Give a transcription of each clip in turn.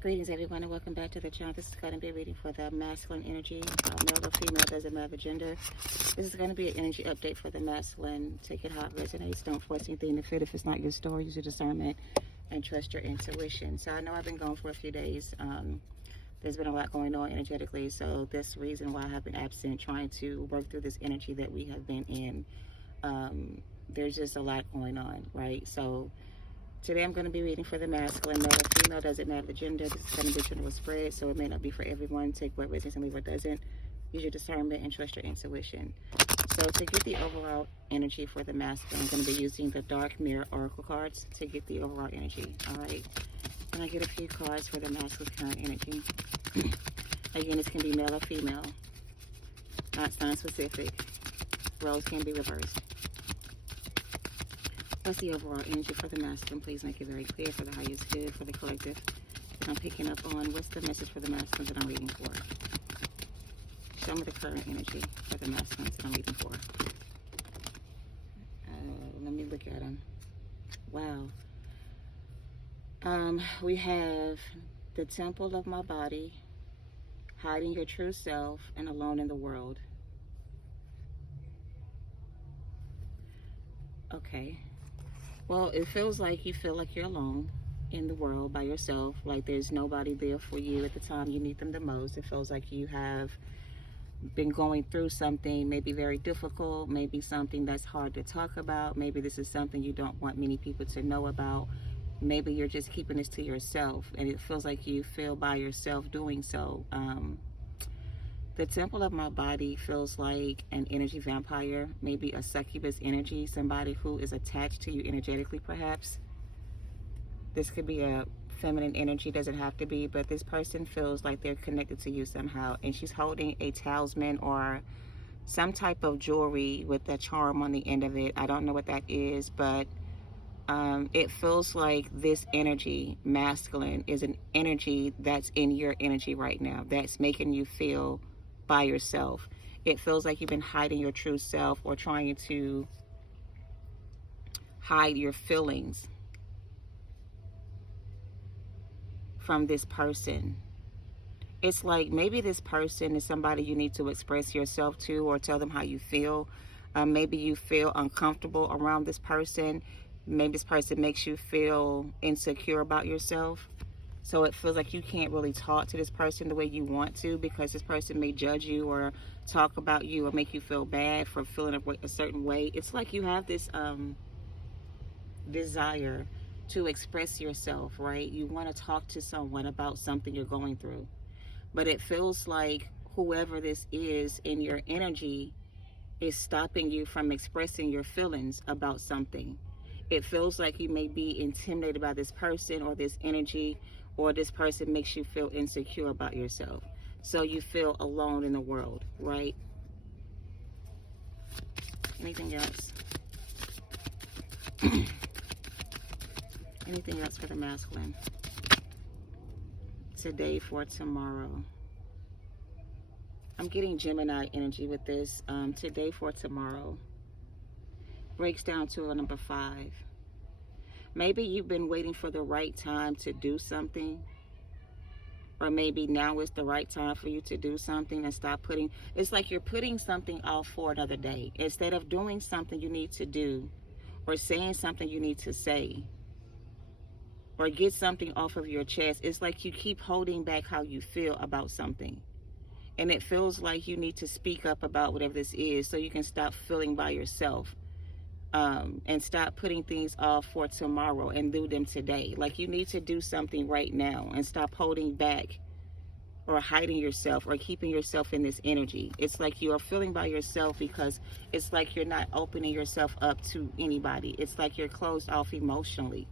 Greetings, everyone, and welcome back to the channel. This is going to be a reading for the masculine energy, male or female, doesn't matter gender. This is going to be an energy update for the masculine. Take it how it resonates. Don't force anything to fit. If it's not your story, use your discernment and trust your intuition. So I know I've been gone for a few days. There's been a lot going on energetically, so this reason why I have been absent, trying to work through this energy that we have been in. There's just a lot going on, right? So today I'm going to be reading for the masculine, male or female, doesn't matter the gender. This is going to be a general spread, so it may not be for everyone. Take what resonates and leave what doesn't. Use your discernment and trust your intuition. So to get the overall energy for the masculine, I'm going to be using the Dark Mirror Oracle cards to get the overall energy, all right? And I get a few cards for the masculine current energy. Again, this can be male or female, not sign specific. Roles can be reversed. What's the overall energy for the masculine? Please make it very clear for the highest good, for the collective. And I'm picking up on what's the message for the masculine that I'm reading for. Show me the current energy for the masculine that I'm reading for. Let me look at them. Wow. We have the temple of my body, hiding your true self, and alone in the world. Okay. Well, it feels like you feel like you're alone in the world by yourself, like there's nobody there for you at the time you need them the most. It feels like you have been going through something maybe very difficult, maybe something that's hard to talk about. Maybe this is something you don't want many people to know about. Maybe you're just keeping this to yourself, and it feels like you feel by yourself doing so. The temple of my body feels like an energy vampire, maybe a succubus energy, somebody who is attached to you energetically, perhaps. This could be a feminine energy, doesn't have to be, but this person feels like they're connected to you somehow, and she's holding a talisman or some type of jewelry with a charm on the end of it. I don't know what that is, but it feels like this energy, masculine, is an energy that's in your energy right now, that's making you feel by yourself. It feels like you've been hiding your true self or trying to hide your feelings from this person. It's like maybe this person is somebody you need to express yourself to or tell them how you feel. Maybe you feel uncomfortable around this person. Maybe this person makes you feel insecure about yourself. So it feels like you can't really talk to this person the way you want to, because this person may judge you or talk about you or make you feel bad for feeling a certain way. It's like you have this desire to express yourself, right? You want to talk to someone about something you're going through. But it feels like whoever this is in your energy is stopping you from expressing your feelings about something. It feels like you may be intimidated by this person or this energy, or this person makes you feel insecure about yourself. So you feel alone in the world, right? Anything else? Anything else for the masculine? Today for tomorrow. I'm getting Gemini energy with this. Today for tomorrow. Breaks down to a number 5. Maybe you've been waiting for the right time to do something, or maybe now is the right time for you to do something and stop putting, it's like you're putting something off for another day. Instead of doing something you need to do, or saying something you need to say, or get something off of your chest, it's like you keep holding back how you feel about something. And it feels like you need to speak up about whatever this is so you can stop feeling by yourself. And stop putting things off for tomorrow and do them today. Like you need to do something right now and stop holding back or hiding yourself or keeping yourself in this energy. It's like you are feeling by yourself because it's like you're not opening yourself up to anybody. It's like you're closed off emotionally.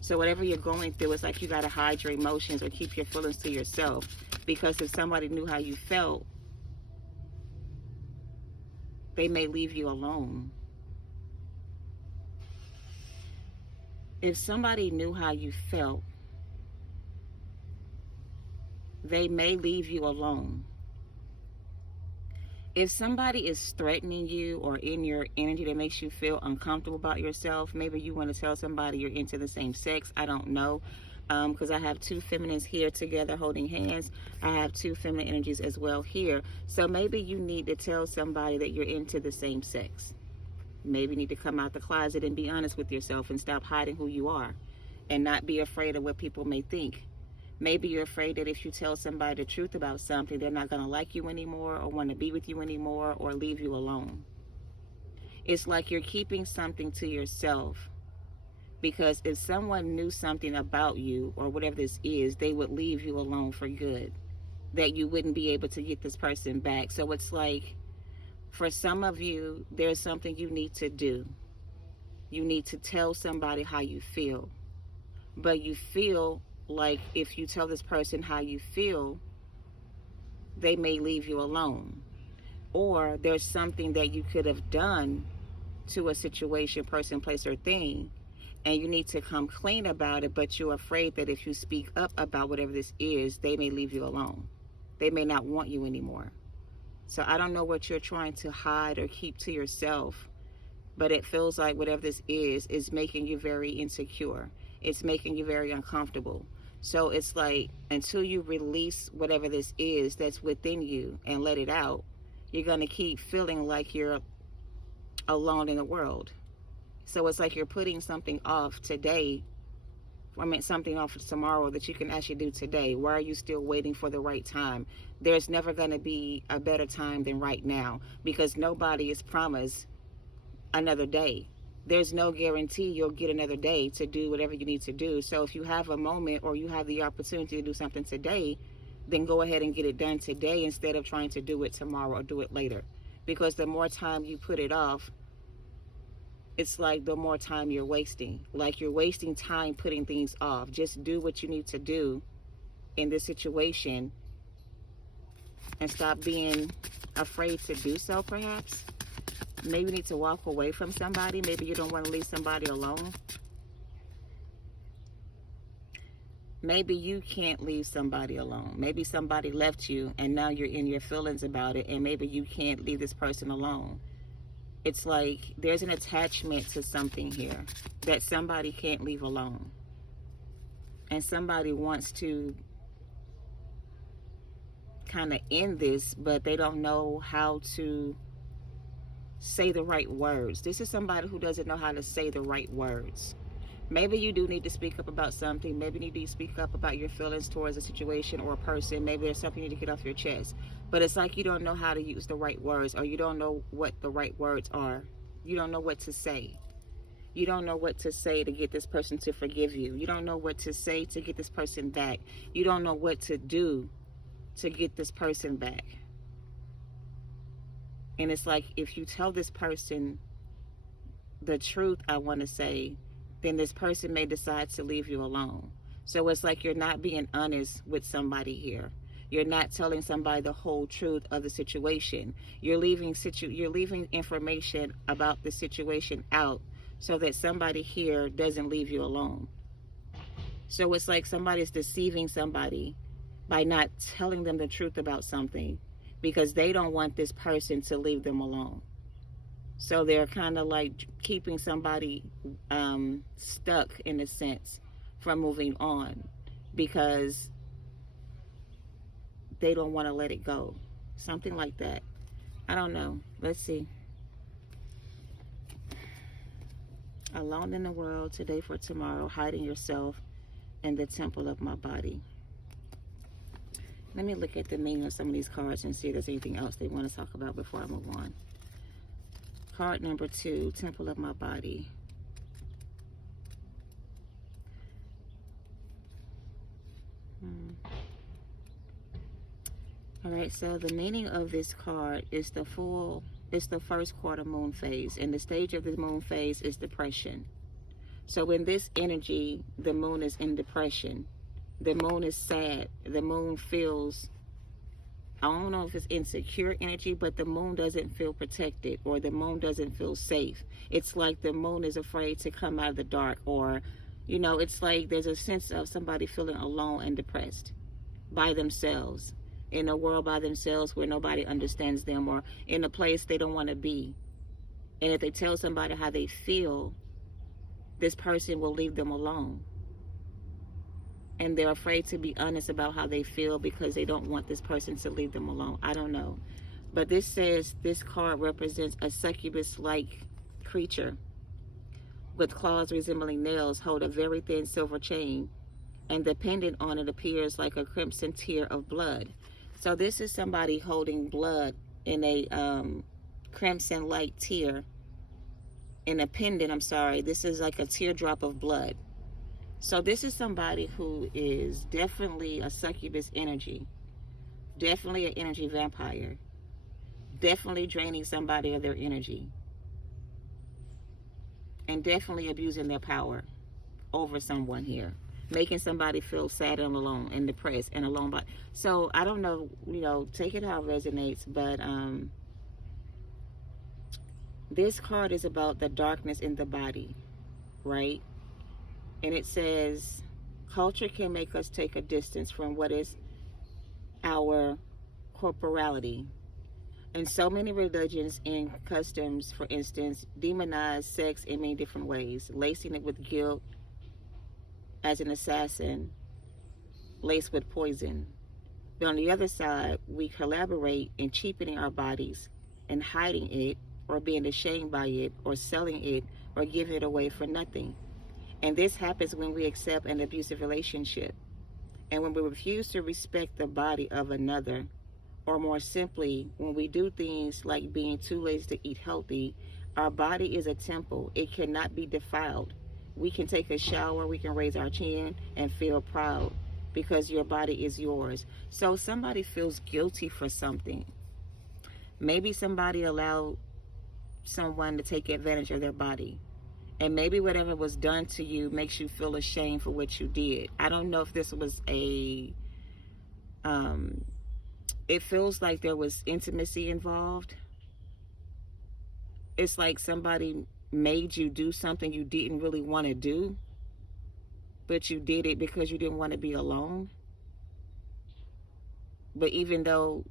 So whatever you're going through, it's like you got to hide your emotions or keep your feelings to yourself, because if somebody knew how you felt, they may leave you alone. If somebody knew how you felt, they may leave you alone. If somebody is threatening you or in your energy that makes you feel uncomfortable about yourself, maybe you want to tell somebody you're into the same sex, I don't know. because I have two feminines here together holding hands. I have two feminine energies as well here. So maybe you need to tell somebody that you're into the same sex. Maybe you need to come out the closet and be honest with yourself and stop hiding who you are and not be afraid of what people may think. Maybe you're afraid that if you tell somebody the truth about something, they're not going to like you anymore or want to be with you anymore or leave you alone. It's like you're keeping something to yourself, because if someone knew something about you or whatever this is, they would leave you alone for good, that you wouldn't be able to get this person back. So it's like, for some of you, there's something you need to do. You need to tell somebody how you feel. But you feel like if you tell this person how you feel, they may leave you alone. Or there's something that you could have done to a situation, person, place, or thing, and you need to come clean about it, but you're afraid that if you speak up about whatever this is, they may leave you alone. They may not want you anymore. So I don't know what you're trying to hide or keep to yourself, but it feels like whatever this is making you very insecure. It's making you very uncomfortable. So it's like, until you release whatever this is that's within you and let it out, you're going to keep feeling like you're alone in the world. So it's like you're putting something off today, something off tomorrow that you can actually do today. Why are you still waiting for the right time? There's never going to be a better time than right now, because nobody is promised another day. There's no guarantee you'll get another day to do whatever you need to do. So if you have a moment or you have the opportunity to do something today, then go ahead and get it done today instead of trying to do it tomorrow or do it later. Because the more time you put it off, it's like the more time you're wasting. Like you're wasting time putting things off. Just do what you need to do in this situation and stop being afraid to do so, perhaps. Maybe you need to walk away from somebody. Maybe you don't want to leave somebody alone. Maybe you can't leave somebody alone. Maybe somebody left you and now you're in your feelings about it, and maybe you can't leave this person alone. It's like there's an attachment to something here that somebody can't leave alone. And somebody wants to kind of end this, but they don't know how to say the right words. This is somebody who doesn't know how to say the right words. Maybe you do need to speak up about something. Maybe you need to speak up about your feelings towards a situation or a person. Maybe there's something you need to get off your chest. But it's like you don't know how to use the right words, or you don't know what the right words are. You don't know what to say. You don't know what to say to get this person to forgive you. You don't know what to say to get this person back. You don't know what to do to get this person back. And it's like, if you tell this person the truth, I want to say, then this person may decide to leave you alone. So it's like you're not being honest with somebody here. You're not telling somebody the whole truth of the situation. You're leaving information about the situation out so that somebody here doesn't leave you alone. So it's like somebody's deceiving somebody by not telling them the truth about something, because they don't want this person to leave them alone. So they're kind of like keeping somebody stuck, in a sense, from moving on, because they don't want to let it go. Something like that. I don't know. Let's see. Alone in the world, today for tomorrow, hiding yourself in the temple of my body. Let me look at the meaning of some of these cards and see if there's anything else they want to talk about before I move on. Card number 2, temple of my body. All right, so the meaning of this card is the first quarter moon phase, and the stage of the moon phase is depression. So in this energy, the moon is in depression. The moon is sad. The moon feels, I don't know if it's insecure energy, but the moon doesn't feel protected, or the moon doesn't feel safe. It's like the moon is afraid to come out of the dark, or, you know, it's like there's a sense of somebody feeling alone and depressed by themselves, in a world by themselves where nobody understands them, or in a place they don't want to be. And if they tell somebody how they feel, this person will leave them alone. and they're afraid to be honest about how they feel because they don't want this person to leave them alone. I don't know. But this says this card represents a succubus-like creature with claws resembling nails, hold a very thin silver chain, and the pendant on it appears like a crimson tear of blood. So this is somebody holding blood in a crimson light tear, in a pendant, I'm sorry. This is like a teardrop of blood. So this is somebody who is definitely a succubus energy, definitely an energy vampire, definitely draining somebody of their energy, and definitely abusing their power over someone here, making somebody feel sad and alone and depressed and alone. But so I don't know, take it how it resonates, but this card is about the darkness in the body, right? And it says culture can make us take a distance from what is our corporality. And so many religions and customs, for instance, demonize sex in many different ways, lacing it with guilt as an assassin, laced with poison. But on the other side, we collaborate in cheapening our bodies and hiding it, or being ashamed by it, or selling it, or giving it away for nothing. And this happens when we accept an abusive relationship, and when we refuse to respect the body of another, or more simply, when we do things like being too lazy to eat healthy. Our body is a temple. It cannot be defiled. We can take a shower, we can raise our chin and feel proud because your body is yours. So somebody feels guilty for something. Maybe somebody allowed someone to take advantage of their body. And maybe whatever was done to you makes you feel ashamed for what you did. I don't know if this was it feels like there was intimacy involved. It's like somebody made you do something you didn't really want to do, but you did it because you didn't want to be alone. But even though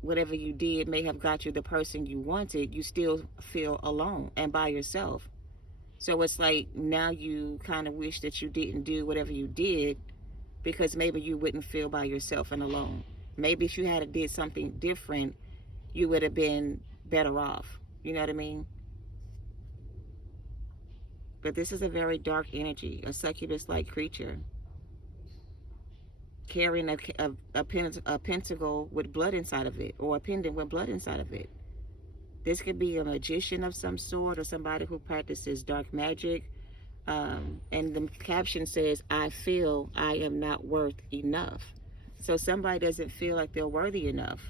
whatever you did may have got you the person you wanted, you still feel alone and by yourself. So it's like now you kind of wish that you didn't do whatever you did because maybe you wouldn't feel by yourself and alone. Maybe if you had did something different, you would have been better off. You know what I mean? But this is a very dark energy, a succubus-like creature, carrying a pentacle with blood inside of it, or a pendant with blood inside of it. This could be a magician of some sort, or somebody who practices dark magic. And the caption says, I feel I am not worth enough. So somebody doesn't feel like they're worthy enough.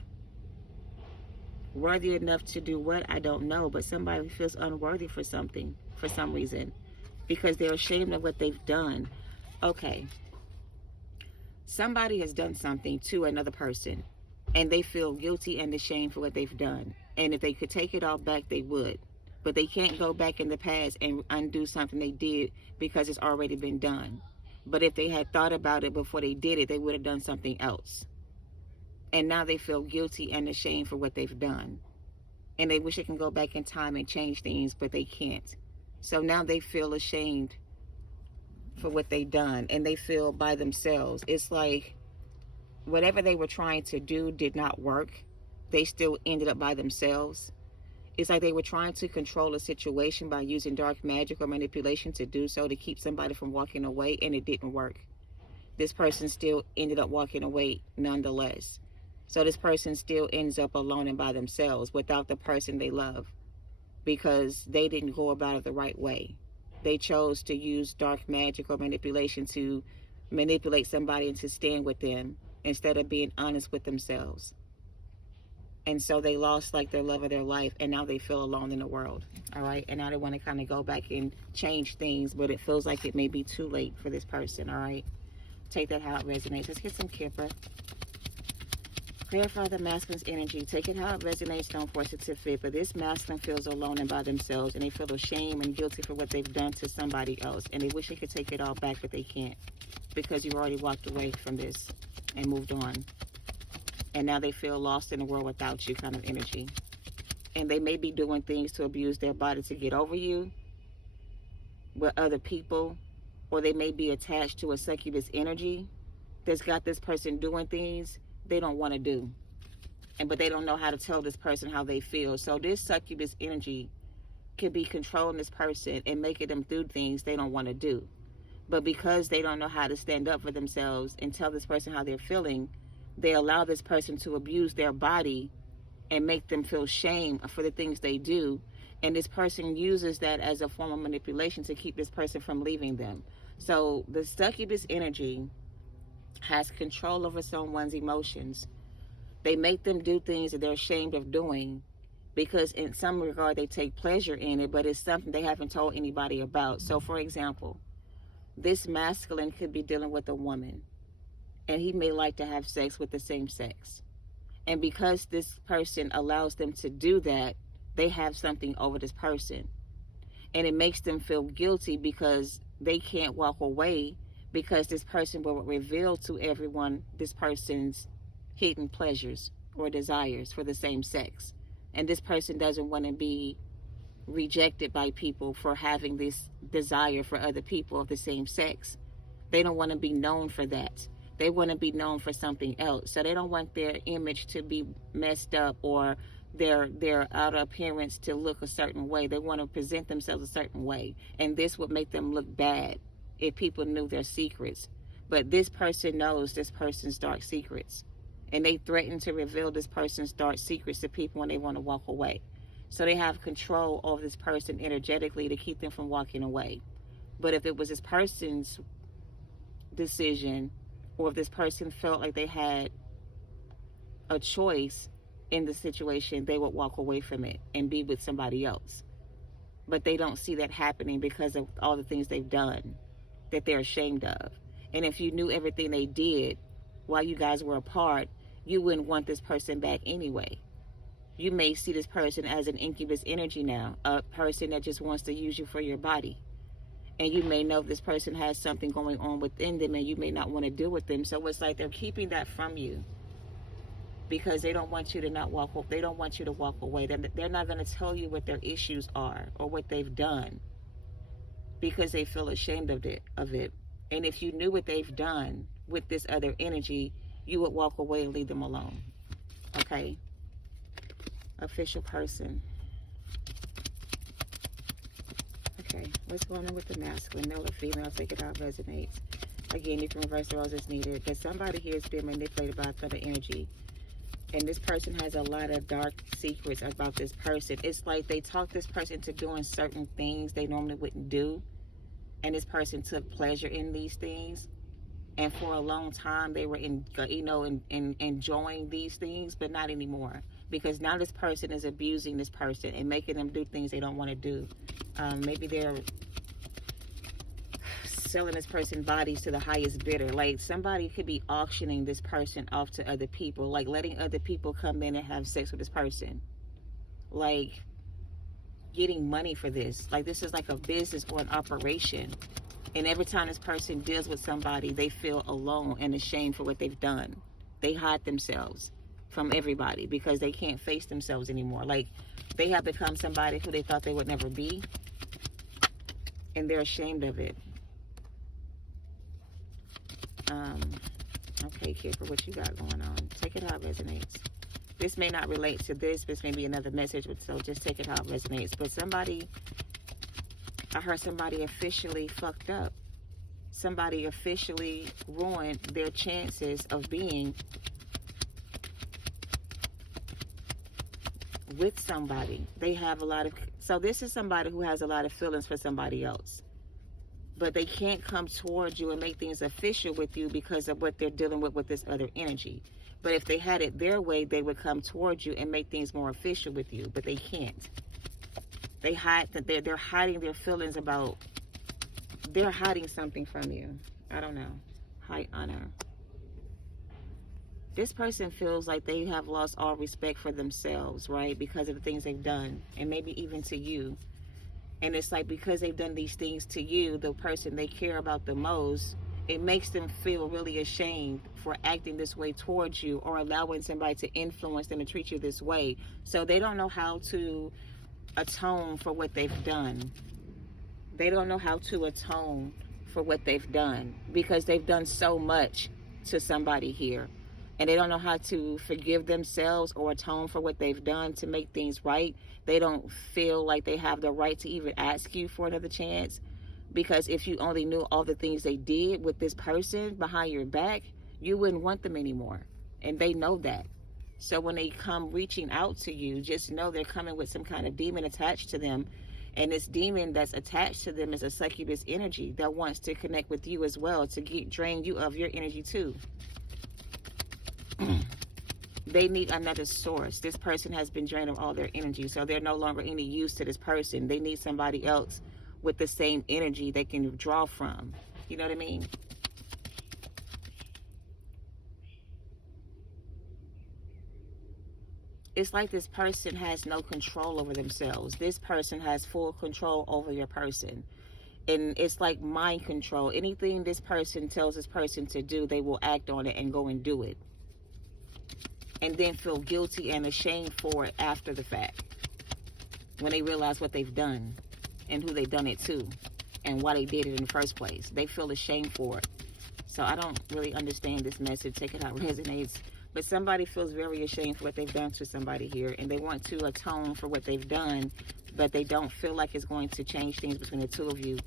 Worthy enough to do what? I don't know. But somebody feels unworthy for something, for some reason, because they're ashamed of what they've done. Okay. Somebody has done something to another person, and they feel guilty and ashamed for what they've done. And if they could take it all back, they would. But they can't go back in the past and undo something they did because it's already been done. But if they had thought about it before they did it, they would have done something else. And now they feel guilty and ashamed for what they've done. And they wish they can go back in time and change things, but they can't. So now they feel ashamed for what they've done, and they feel by themselves. It's like whatever they were trying to do did not work. They still ended up by themselves. It's like they were trying to control a situation by using dark magic or manipulation to do so, to keep somebody from walking away, and it didn't work. This person still ended up walking away nonetheless. So this person still ends up alone and by themselves without the person they love, because they didn't go about it the right way. They chose to use dark magic or manipulation to manipulate somebody and to stand with them instead of being honest with themselves. And so they lost like their love of their life, and now they feel alone in the world. All right. And now they want to kind of go back and change things, but it feels like it may be too late for this person. All right. Take that how it resonates. Let's get some Kipper. Clarify the masculine's energy. Take it how it resonates. Don't force it to fit. But this masculine feels alone and by themselves, and they feel ashamed and guilty for what they've done to somebody else. And they wish they could take it all back, but they can't, because you've already walked away from this and moved on. And now they feel lost in the world without you, kind of energy. And they may be doing things to abuse their body to get over you with other people, or they may be attached to a succubus energy that's got this person doing things they don't want to do. But they don't know how to tell this person how they feel. So this succubus energy could be controlling this person and making them do things they don't want to do. But because they don't know how to stand up for themselves and tell this person how they're feeling, they allow this person to abuse their body and make them feel shame for the things they do. And this person uses that as a form of manipulation to keep this person from leaving them. So the succubus energy has control over someone's emotions. They make them do things that they're ashamed of doing because in some regard they take pleasure in it, but it's something they haven't told anybody about. So for example, this masculine could be dealing with a woman and he may like to have sex with the same sex. And because this person allows them to do that, they have something over this person. And it makes them feel guilty because they can't walk away because this person will reveal to everyone this person's hidden pleasures or desires for the same sex. And this person doesn't want to be rejected by people for having this desire for other people of the same sex. They don't want to be known for that. They want to be known for something else. So they don't want their image to be messed up or their outer appearance to look a certain way. They want to present themselves a certain way. And this would make them look bad if people knew their secrets. But this person knows this person's dark secrets. And they threaten to reveal this person's dark secrets to people when they want to walk away. So they have control over this person energetically to keep them from walking away. But if it was this person's decision, or if this person felt like they had a choice in the situation, they would walk away from it and be with somebody else. But they don't see that happening because of all the things they've done that they're ashamed of. And if you knew everything they did while you guys were apart, you wouldn't want this person back anyway. You may see this person as an incubus energy now, a person that just wants to use you for your body. And you may know this person has something going on within them and you may not want to deal with them. So it's like they're keeping that from you because they don't want you to not walk away. They don't want you to walk away. They're not going to tell you what their issues are or what they've done because they feel ashamed of it. And if you knew what they've done with this other energy, you would walk away and leave them alone. Okay? Official person. Okay, what's going on with the masculine, male or female? Take it how it resonates. Again, you can reverse the roles as needed. But somebody here is being manipulated by other energy. And this person has a lot of dark secrets about this person. It's like they talk this person into doing certain things they normally wouldn't do. And this person took pleasure in these things. And for a long time, they were enjoying these things, but not anymore. Because now this person is abusing this person and making them do things they don't want to do. Maybe they're selling this person's bodies to the highest bidder. Like somebody could be auctioning this person off to other people, like letting other people come in and have sex with this person, like getting money for this. Like this is like a business or an operation. And every time this person deals with somebody, they feel alone and ashamed for what they've done. They hide themselves from everybody because they can't face themselves anymore. Like they have become somebody who they thought they would never be, and they're ashamed of it. Okay, Kipper, what you got going on? Take it how it resonates. This may not relate to this. This may be another message, so just take it how it resonates. But somebody, I heard somebody officially fucked up. Somebody officially ruined their chances of being with somebody. They have a lot of, so this is somebody who has a lot of feelings for somebody else. But they can't come towards you and make things official with you because of what they're dealing with this other energy. But if they had it their way, they would come towards you and make things more official with you. But they can't. They hide that they're hiding their feelings about, they're hiding something from you. I don't know. High honor. This person feels like they have lost all respect for themselves, right? Because of the things they've done, and maybe even to you. And it's like because they've done these things to you, the person they care about the most, it makes them feel really ashamed for acting this way towards you or allowing somebody to influence them and treat you this way. So they don't know how to atone for what they've done. They don't know how to atone for what they've done because they've done so much to somebody here, and they don't know how to forgive themselves or atone for what they've done to make things right. They don't feel like they have the right to even ask you for another chance, because if you only knew all the things they did with this person behind your back, you wouldn't want them anymore. And they know that. So when they come reaching out to you, just know they're coming with some kind of demon attached to them. And this demon that's attached to them is a succubus energy that wants to connect with you as well, to drain you of your energy too. They need another source. This person has been drained of all their energy, so they're no longer any use to this person. They need somebody else with the same energy they can draw from. You know what I mean? It's like this person has no control over themselves. This person has full control over your person. And it's like mind control. Anything this person tells this person to do, they will act on it and go and do it. And then feel guilty and ashamed for it after the fact, when they realize what they've done and who they've done it to and why they did it in the first place. They feel ashamed for it. So I don't really understand this message. Take it how it resonates. But somebody feels very ashamed for what they've done to somebody here, and they want to atone for what they've done, but they don't feel like it's going to change things between the two of you.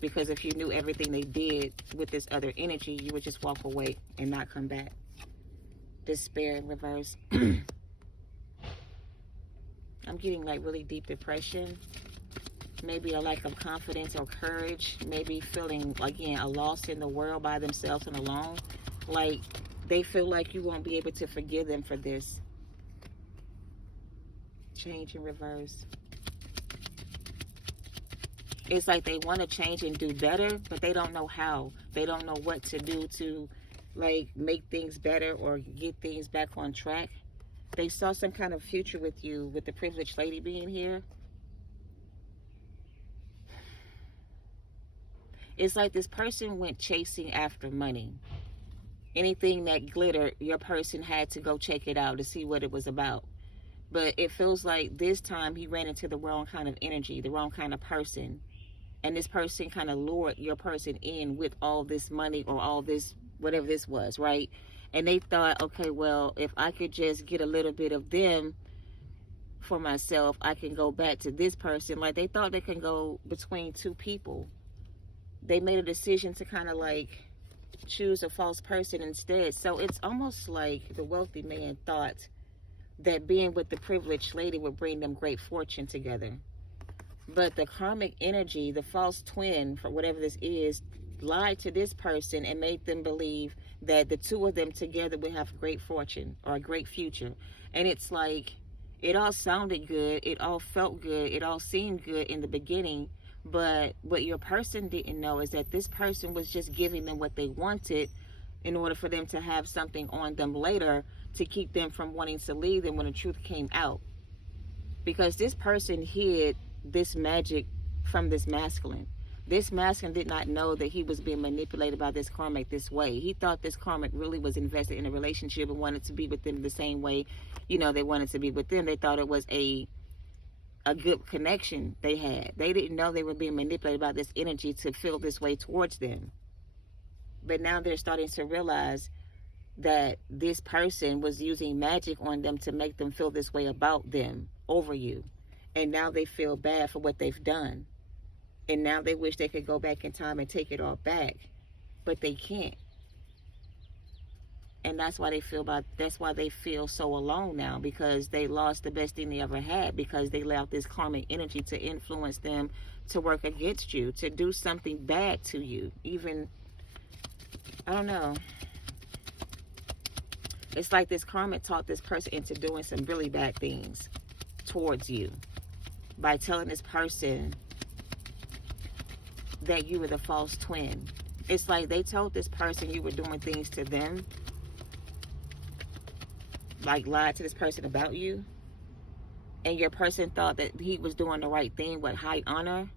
Because if you knew everything they did with this other energy, you would just walk away and not come back. Despair in reverse. I'm getting like really deep depression. Maybe a lack of confidence or courage. Maybe feeling, again, a loss in the world by themselves and alone. Like, they feel like you won't be able to forgive them for this. Change in reverse. It's like they want to change and do better, but they don't know how. They don't know what to do to, like, make things better or get things back on track. They saw some kind of future with you, with the privileged lady being here. It's like this person went chasing after money. Anything that glittered, your person had to go check it out to see what it was about. But it feels like this time he ran into the wrong kind of energy, the wrong kind of person. And this person kind of lured your person in with all this money or all this, whatever this was, right? And they thought, okay, well, if I could just get a little bit of them for myself, I can go back to this person. Like, they thought they can go between two people. They made a decision to kind of like choose a false person instead. So it's almost like the wealthy man thought that being with the privileged lady would bring them great fortune together. But the karmic energy, the false twin, for whatever this is, lied to this person and made them believe that the two of them together would have great fortune or a great future. And it's like, it all sounded good, it all felt good, it all seemed good in the beginning. But what your person didn't know is that this person was just giving them what they wanted in order for them to have something on them later to keep them from wanting to leave them when the truth came out. Because this person hid this magic from this masculine. This masculine did not know that he was being manipulated by this karmic this way. He thought this karmic really was invested in a relationship and wanted to be with them the same way, you know, they wanted to be with them. They thought it was a good connection they had. They didn't know they were being manipulated by this energy to feel this way towards them. But now they're starting to realize that this person was using magic on them to make them feel this way about them over you. And now they feel bad for what they've done. And now they wish they could go back in time and take it all back. But they can't. And that's why they feel so alone now, because they lost the best thing they ever had, because they allowed this karmic energy to influence them to work against you, to do something bad to you. Even, I don't know. It's like this karmic taught this person into doing some really bad things towards you by telling this person that you were the false twin. It's like they told this person you were doing things to them, like lied to this person about you, and your person thought that he was doing the right thing with high honor.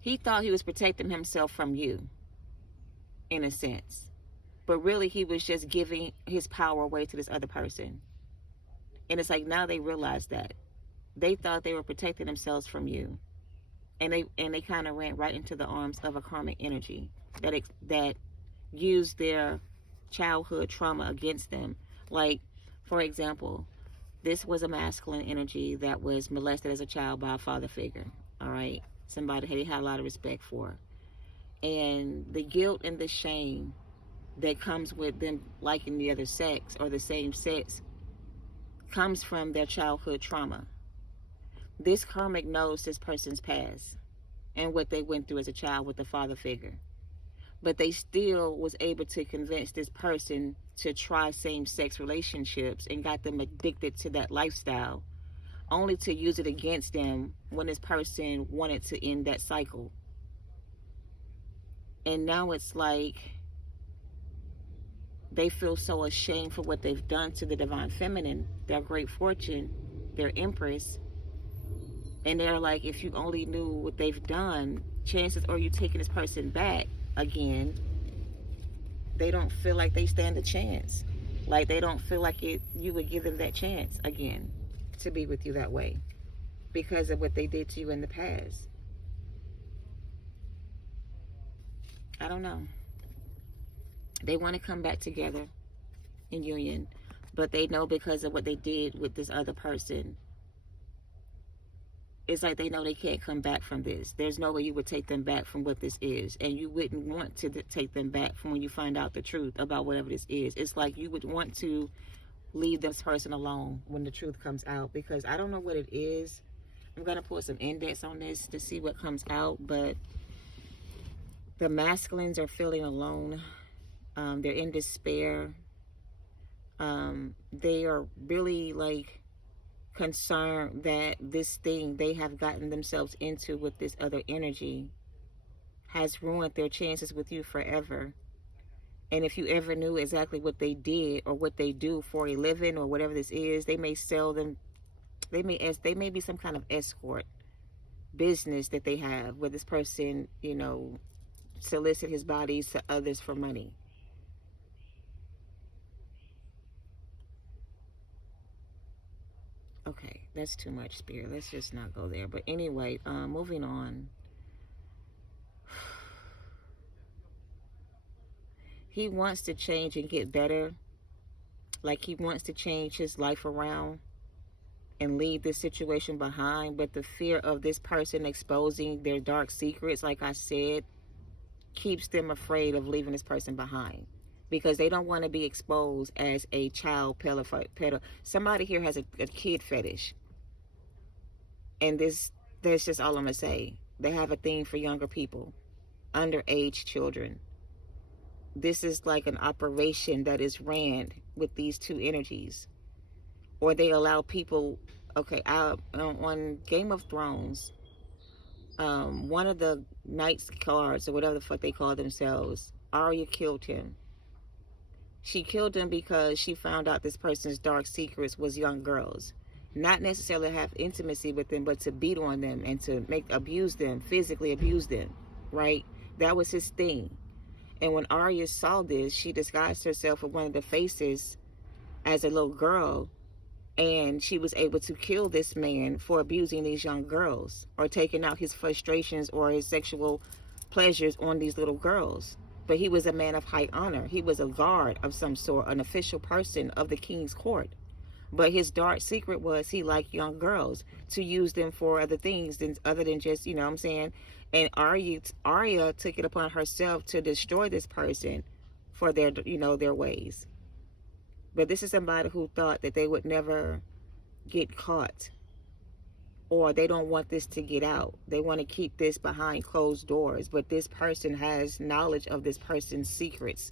He thought he was protecting himself from you, in a sense. But really, he was just giving his power away to this other person. And it's like now they realize that. They thought they were protecting themselves from you. And they kind of ran right into the arms of a karmic energy that used their childhood trauma against them. Like, for example, this was a masculine energy that was molested as a child by a father figure. All right. Somebody he had a lot of respect for. And the guilt and the shame that comes with them liking the other sex or the same sex comes from their childhood trauma. This karmic knows this person's past and what they went through as a child with the father figure. But they still was able to convince this person to try same-sex relationships and got them addicted to that lifestyle, only to use it against them when this person wanted to end that cycle. And now it's like they feel so ashamed for what they've done to the divine feminine, their great fortune, their empress. And they're like, if you only knew what they've done, chances are you taking this person back again. They don't feel like they stand a chance. Like they don't feel like you would give them that chance again to be with you that way because of what they did to you in the past. I don't know. They want to come back together in union, but they know because of what they did with this other person, it's like they know they can't come back from this. There's no way you would take them back from what this is. And you wouldn't want to take them back from when you find out the truth about whatever this is. It's like you would want to leave this person alone when the truth comes out, because I don't know what it is. I'm going to put some index on this to see what comes out, but the masculines are feeling alone. They're in despair. They are really like concerned that this thing they have gotten themselves into with this other energy has ruined their chances with you forever. And if you ever knew exactly what they did or what they do for a living or whatever this is, they may sell them. They may be some kind of escort business that they have where this person, you know, solicit his bodies to others for money. Okay, that's too much, Spirit. Let's just not go there. But anyway, moving on. He wants to change and get better. Like he wants to change his life around and leave this situation behind. But the fear of this person exposing their dark secrets, like I said, keeps them afraid of leaving this person behind. Because they don't want to be exposed as a child pedophile. Somebody here has a kid fetish. And that's just all I'm going to say. They have a thing for younger people, underage children. This is like an operation that is ran with these two energies. Or they allow people, okay, on Game of Thrones, one of the Knights cards, or whatever the fuck they call themselves, Arya killed him. She killed him because she found out this person's dark secrets was young girls. Not necessarily have intimacy with them, but to beat on them and to abuse them, physically abuse them, right? That was his thing. And when Arya saw this, she disguised herself with one of the faces as a little girl, and she was able to kill this man for abusing these young girls or taking out his frustrations or his sexual pleasures on these little girls. But he was a man of high honor. He was a guard of some sort, an official person of the king's court. But his dark secret was he liked young girls, to use them for other things other than just, you know what I'm saying? And Arya took it upon herself to destroy this person for their, you know, their ways. But this is somebody who thought that they would never get caught, or they don't want this to get out. They want to keep this behind closed doors. But this person has knowledge of this person's secrets.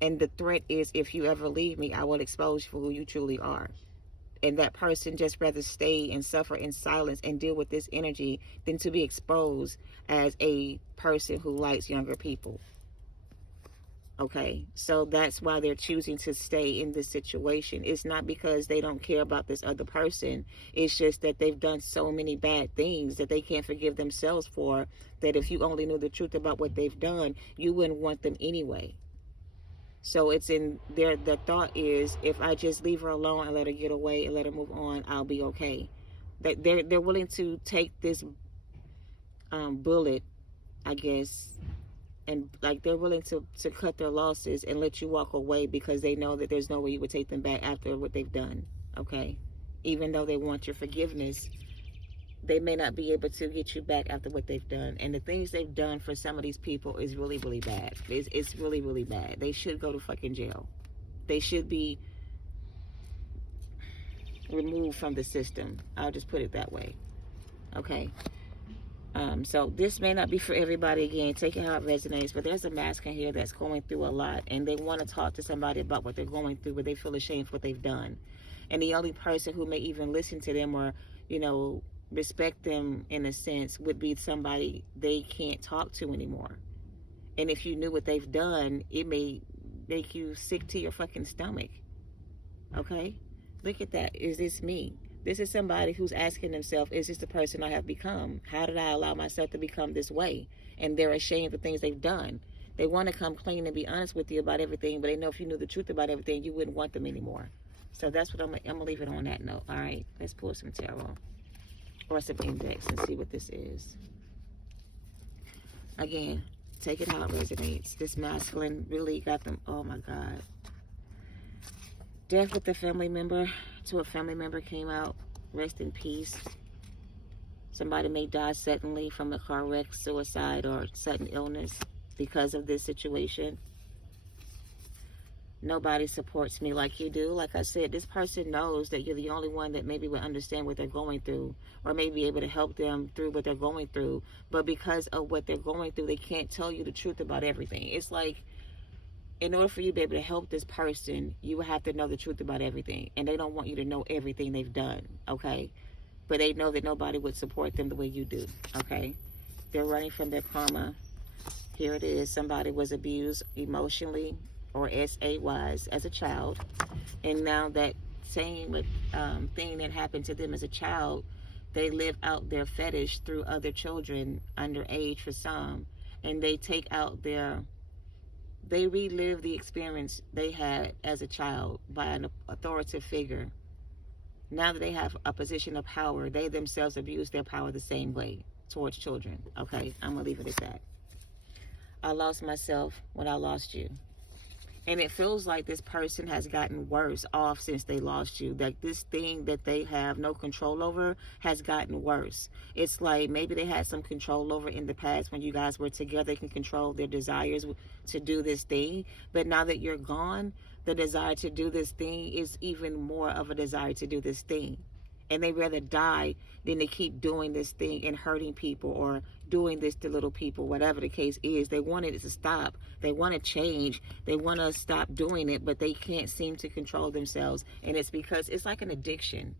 And the threat is, if you ever leave me, I will expose you for who you truly are. And that person just rather stay and suffer in silence and deal with this energy than to be exposed as a person who likes younger people. Okay, so that's why they're choosing to stay in this situation. It's not because they don't care about this other person. It's just that they've done so many bad things that they can't forgive themselves for, that if you only knew the truth about what they've done, you wouldn't want them anyway. So it's in their, the thought is, if I just leave her alone and let her get away and let her move on, I'll be okay. That they're willing to take this bullet, I guess, and like they're willing to cut their losses and let you walk away because they know that there's no way you would take them back after what they've done. Okay, even though they want your forgiveness, they may not be able to get you back after what they've done. And the things they've done for some of these people is really, really bad. It's really, really bad. They should go to fucking jail. They should be removed from the system. I'll just put it that way. Okay. So this may not be for everybody. Again, take it how it resonates, but there's a masculine here that's going through a lot, and they want to talk to somebody about what they're going through, but they feel ashamed for what they've done. And the only person who may even listen to them or, respect them in a sense would be somebody they can't talk to anymore. And if you knew what they've done, it may make you sick to your fucking stomach. Okay? Look at that. Is this me? This is somebody who's asking themselves, is this the person I have become? How did I allow myself to become this way? And they're ashamed of things they've done. They want to come clean and be honest with you about everything, but they know if you knew the truth about everything, you wouldn't want them anymore. So that's what I'm going to leave it on that note. All right, let's pull some tarot or some index and see what this is. Again, take it how it resonates. This masculine really got them. Oh my God. Death with a family member. To a family member came out. Rest in peace. Somebody may die suddenly from a car wreck, suicide, or sudden illness because of this situation. Nobody supports me like you do. Like I said, this person knows that you're the only one that maybe would understand what they're going through or may be able to help them through what they're going through. But because of what they're going through, they can't tell you the truth about everything. It's like, in order for you to be able to help this person, you would have to know the truth about everything. And they don't want you to know everything they've done, okay? But they know that nobody would support them the way you do, okay? They're running from their karma. Here it is. Somebody was abused emotionally or SA-wise as a child. And now that same thing that happened to them as a child, they live out their fetish through other children underage for some. And they take out they relive the experience they had as a child by an authoritative figure. Now that they have a position of power, they themselves abuse their power the same way towards children. Okay, I'm going to leave it at that. I lost myself when I lost you. And it feels like this person has gotten worse off since they lost you. Like this thing that they have no control over has gotten worse. It's like maybe they had some control over in the past when you guys were together. They can control their desires to do this thing. But now that you're gone, the desire to do this thing is even more of a desire to do this thing. And they rather die than to keep doing this thing and hurting people or doing this to little people, whatever the case is. They want it to stop. They want to change. They want to stop doing it, but they can't seem to control themselves. And it's because it's like an addiction.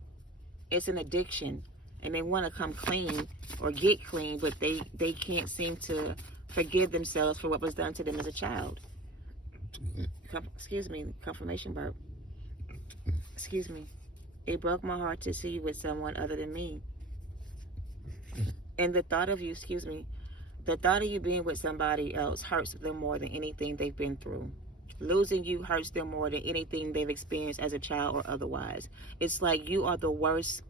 It's an addiction. And they want to come clean or get clean, but they can't seem to forgive themselves for what was done to them as a child. Excuse me, confirmation burp. Excuse me. It broke my heart to see you with someone other than me. And the thought of you, the thought of you being with somebody else hurts them more than anything they've been through. Losing you hurts them more than anything they've experienced as a child or otherwise. It's like you are the worst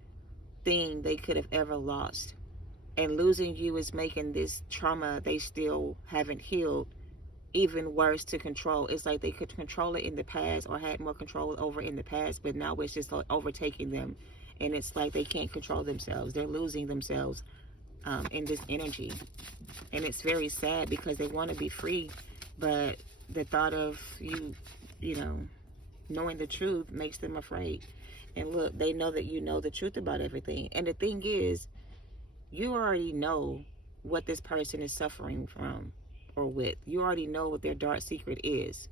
thing they could have ever lost. And losing you is making this trauma they still haven't healed even worse to control. It's like they could control it in the past or had more control over in the past, but now it's just like overtaking them. And it's like they can't control themselves. They're losing themselves in this energy. And it's very sad because they want to be free, but the thought of you knowing the truth makes them afraid. And look, they know that you know the truth about everything. And the thing is, you already know what this person is suffering from or with. You already know what their dark secret is.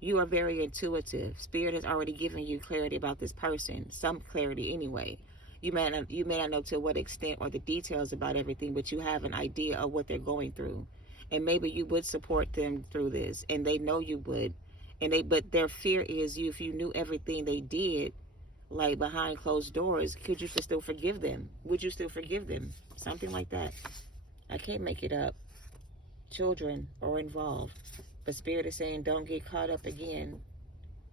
You are very intuitive. Spirit has already given you clarity about this person, some clarity anyway. You may not know to what extent or the details about everything, but you have an idea of what they're going through. And maybe you would support them through this, and they know you would. But their fear is if you knew everything they did, like behind closed doors, could you still forgive them? Would you still forgive them? Something like that. I can't make it up. Children are involved. But Spirit is saying, don't get caught up again.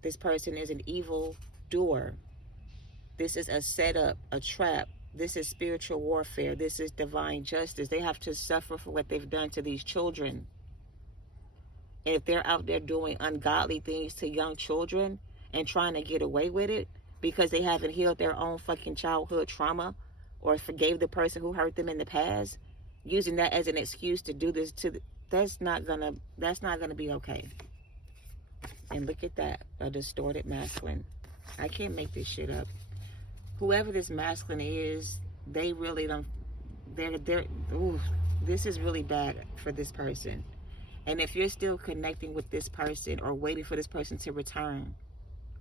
This person is an evil doer. This is a setup, a trap. This is spiritual warfare. This is divine justice. They have to suffer for what they've done to these children. And if they're out there doing ungodly things to young children and trying to get away with it because they haven't healed their own fucking childhood trauma or forgave the person who hurt them in the past, using that as an excuse to do this that's not gonna be okay. And look at that, a distorted masculine. I can't make this shit up. Whoever this masculine is, they really don't, ooh, this is really bad for this person. And if you're still connecting with this person or waiting for this person to return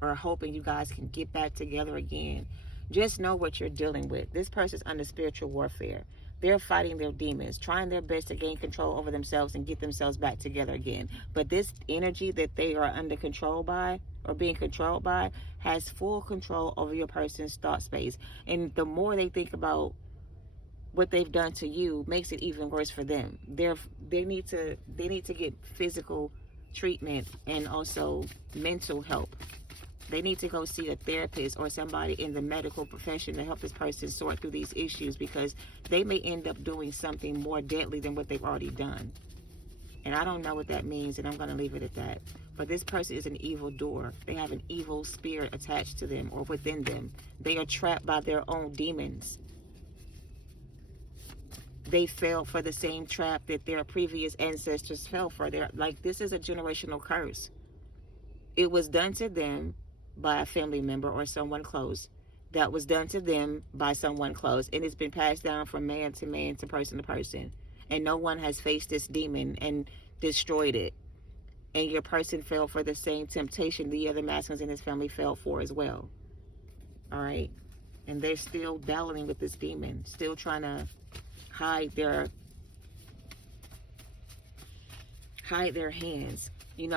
or hoping you guys can get back together again, just know what you're dealing with. This person's under spiritual warfare. They're fighting their demons, trying their best to gain control over themselves and get themselves back together again. But this energy that they are under control by or being controlled by has full control over your person's thought space. And the more they think about what they've done to you, makes it even worse for them. They need to get physical treatment and also mental help. They need to go see a therapist or somebody in the medical profession to help this person sort through these issues, because they may end up doing something more deadly than what they've already done. And I don't know what that means, and I'm going to leave it at that. But this person is an evil doer. They have an evil spirit attached to them or within them. They are trapped by their own demons. They fell for the same trap that their previous ancestors fell for. This is a generational curse. It was done to them by a family member or someone close. That was done to them by someone close. And it's been passed down from man to man to person. And no one has faced this demon and destroyed it. And your person fell for the same temptation the other masculines in his family fell for as well. All right? And they're still battling with this demon, still trying to hide their hands,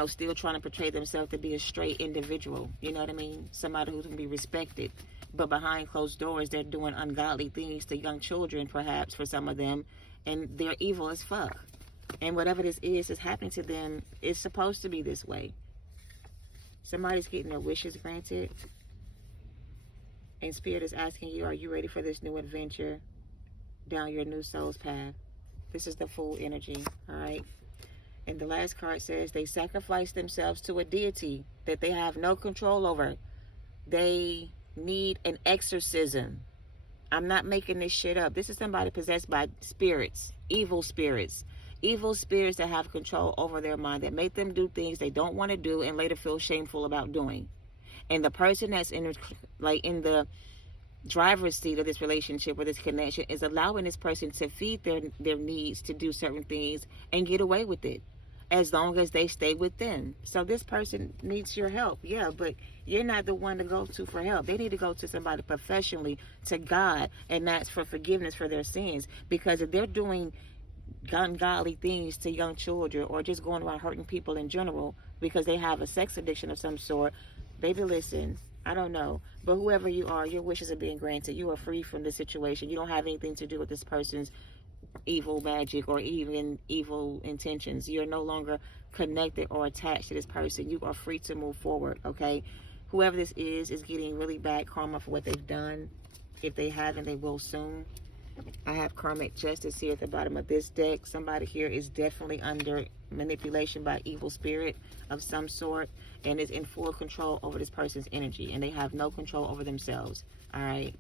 still trying to portray themselves to be a straight individual, you know what I mean? Somebody who can be respected. But behind closed doors, they're doing ungodly things to young children, perhaps, for some of them, and they're evil as fuck. And whatever this is happening to them, it's supposed to be this way. Somebody's getting their wishes granted, and Spirit is asking you, are you ready for this new adventure down your new soul's path? This is the Fool energy, all right? And the last card says they sacrifice themselves to a deity that they have no control over. They need an exorcism. I'm not making this shit up. This is somebody possessed by spirits, evil spirits that have control over their mind, that make them do things they don't want to do and later feel shameful about doing. And the person that's in the driver's seat of this relationship or this connection is allowing this person to feed their needs to do certain things and get away with it, as long as they stay with them. So this person needs your help, yeah, but you're not the one to go to for help. They need to go to somebody professionally, to God, and ask for forgiveness for their sins. Because if they're doing ungodly things to young children or just going around hurting people in general because they have a sex addiction of some sort, baby, listen, I don't know, but whoever you are, your wishes are being granted. You are free from this situation. You don't have anything to do with this person's evil magic or even evil intentions. You're no longer connected or attached to this person. You are free to move forward, okay? Whoever this is getting really bad karma for what they've done. If they haven't, they will soon. I have karmic justice here at the bottom of this deck. Somebody here is definitely under manipulation by evil spirit of some sort and is in full control over this person's energy, and they have no control over themselves. All right.